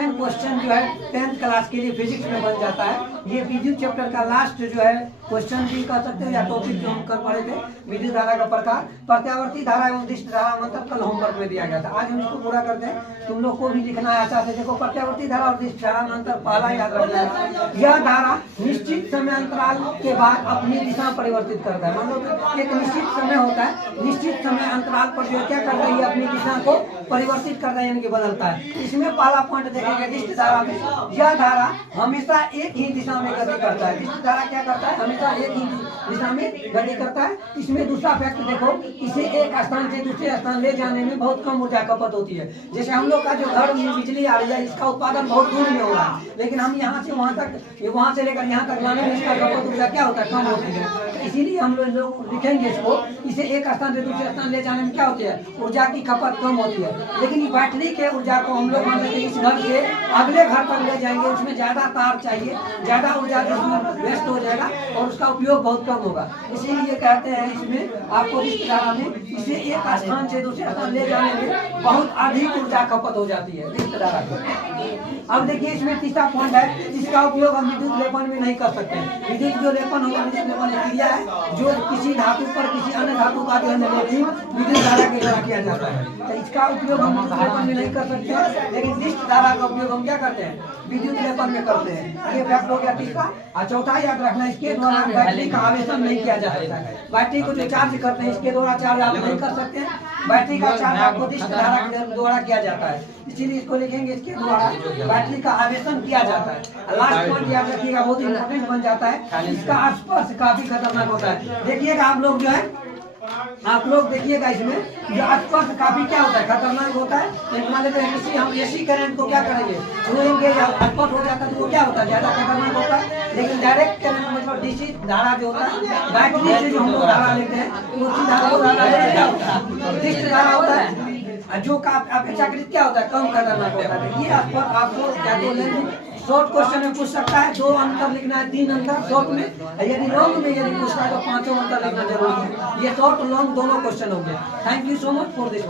Important question जो है 10th class के लिए फिजिक्स में बन जाता है। ये विद्युत चैप्टर का लास्ट जो है क्वेश्चन भी कह सकते हैं या टॉपिक जो हम कर पढ़े थे, विद्युत धारा का प्रकार, प्रत्यावर्ती धारा एवं दिष्ट धारा, मतलब कल होमवर्क में दिया गया था। आज हम इसको पूरा करते हैं। तुम लोग को भी लिखना है अच्छा से। देखो, प्रत्यावर्ती धारा और दिष्ट धारा में अंतर पहला याद रखना है। यह धारा निश्चित समय अंतराल के बाद अपनी दिशा परिवर्तित करता है। मान लो एक निश्चित समय होता है, निश्चित समय अंतराल पर जो क्या करता है, अपनी दिशा को परिवर्तित करता है, यानी कि बदलता है। इसमें पहला पॉइंट देखेंगे दिष्ट धारा में, यह धारा हमेशा एक ही दिशा में गति करता है। दिष्ट धारा क्या करता है, हमेशा एक ही दिशा में गति करता है। इसमें दूसरा फैक्ट देखो, इसे एक स्थान से दूसरे स्थान ले जाने में बहुत कम ऊर्जा खपत होती है। जैसे हम लोग का जो घर में बिजली आ रही है, इसका उत्पादन बहुत दूर में हो रहा है, लेकिन हम यहाँ से वहाँ तक, वहाँ से लेकर यहाँ तक लाने में इसका खपत ऊर्जा क्या होता है, कम होती है। तो इसीलिए हम लोग लिखेंगे इसको, इसे एक स्थान से दूसरे स्थान ले जाने में क्या होती है, ऊर्जा की खपत कम होती है। लेकिन बैटरी के ऊर्जा को हम लोग मान लेते हैं इस घर से अगले घर तक ले जाएंगे, उसमें ज्यादा तार चाहिए, ज्यादा ऊर्जा वेस्ट हो जाएगा और उसका उपयोग बहुत कम होगा। इसीलिए कहते हैं इसमें आपको इस धारा में इसे एक स्थान से दूसरे स्थान ले जाने में बहुत अधिक ऊर्जा खपत हो जाती है इस धारा में। अब देखिए, इसमें तीसरा पॉइंट है, इसका उपयोग हम विद्युत लेपन में नहीं कर सकते। विद्युत जो लेपन होगा, विद्युत लेपन एक क्रिया है जो किसी धातु पर किसी अन्य धातु का विद्युत धारा के द्वारा किया जाता है। तो इसका उपयोग हम विद्युत लेपन में नहीं कर सकते, लेकिन दिष्ट धारा का उपयोग हम क्या करते हैं, विद्युत लेपन में करते हैं। ये फैक्ट हो गया तीसरा। और चौथा याद रखना, इसके द्वारा बैटरी का आवेशन नहीं किया जा सकता है। बैटरी को जो चार्ज करते हैं, इसके द्वारा चार्ज आप नहीं कर सकते हैं। बैटरी का चार्ज आपको दिष्ट धारा के द्वारा किया जाता है, इसीलिए इसको लिखेंगे, इसके द्वारा बैटरी का आवेशन किया जाता है। लास्ट पॉइंट याद रखिएगा, बहुत इंपॉर्टेंट बन जाता है, इसका स्पर्श काफी खतरनाक होता है। देखिएगा आप लोग जो है, आप लोग देखिएगा इसमें जो स्पर्श काफी क्या होता है, खतरनाक होता है। एक मान लेते हैं किसी हम एसी करंट को क्या करेंगे, छुएंगे या स्पर्श हो जाता है तो वो क्या होता है, ज्यादा खतरनाक होता है। लेकिन डायरेक्ट करंट मतलब डीसी धारा जो होता है, बैटरी से जो हम लोग धारा लेते हैं, उसी धारा को दिष्ट धारा होता है, जो का अपेक्षाकृत क्या होता है, कम खतरनाक होता है। ये आपको क्या बोलेंगे, शॉर्ट क्वेश्चन में पूछ सकता है। 2 अंतर लिखना है, 3 अंतर शॉर्ट में, यदि लॉन्ग में यदि पूछता है तो 5 अंतर लिखना जरूरी है। ये शॉर्ट लॉन्ग दोनों क्वेश्चन हो गए। Thank you so much for this.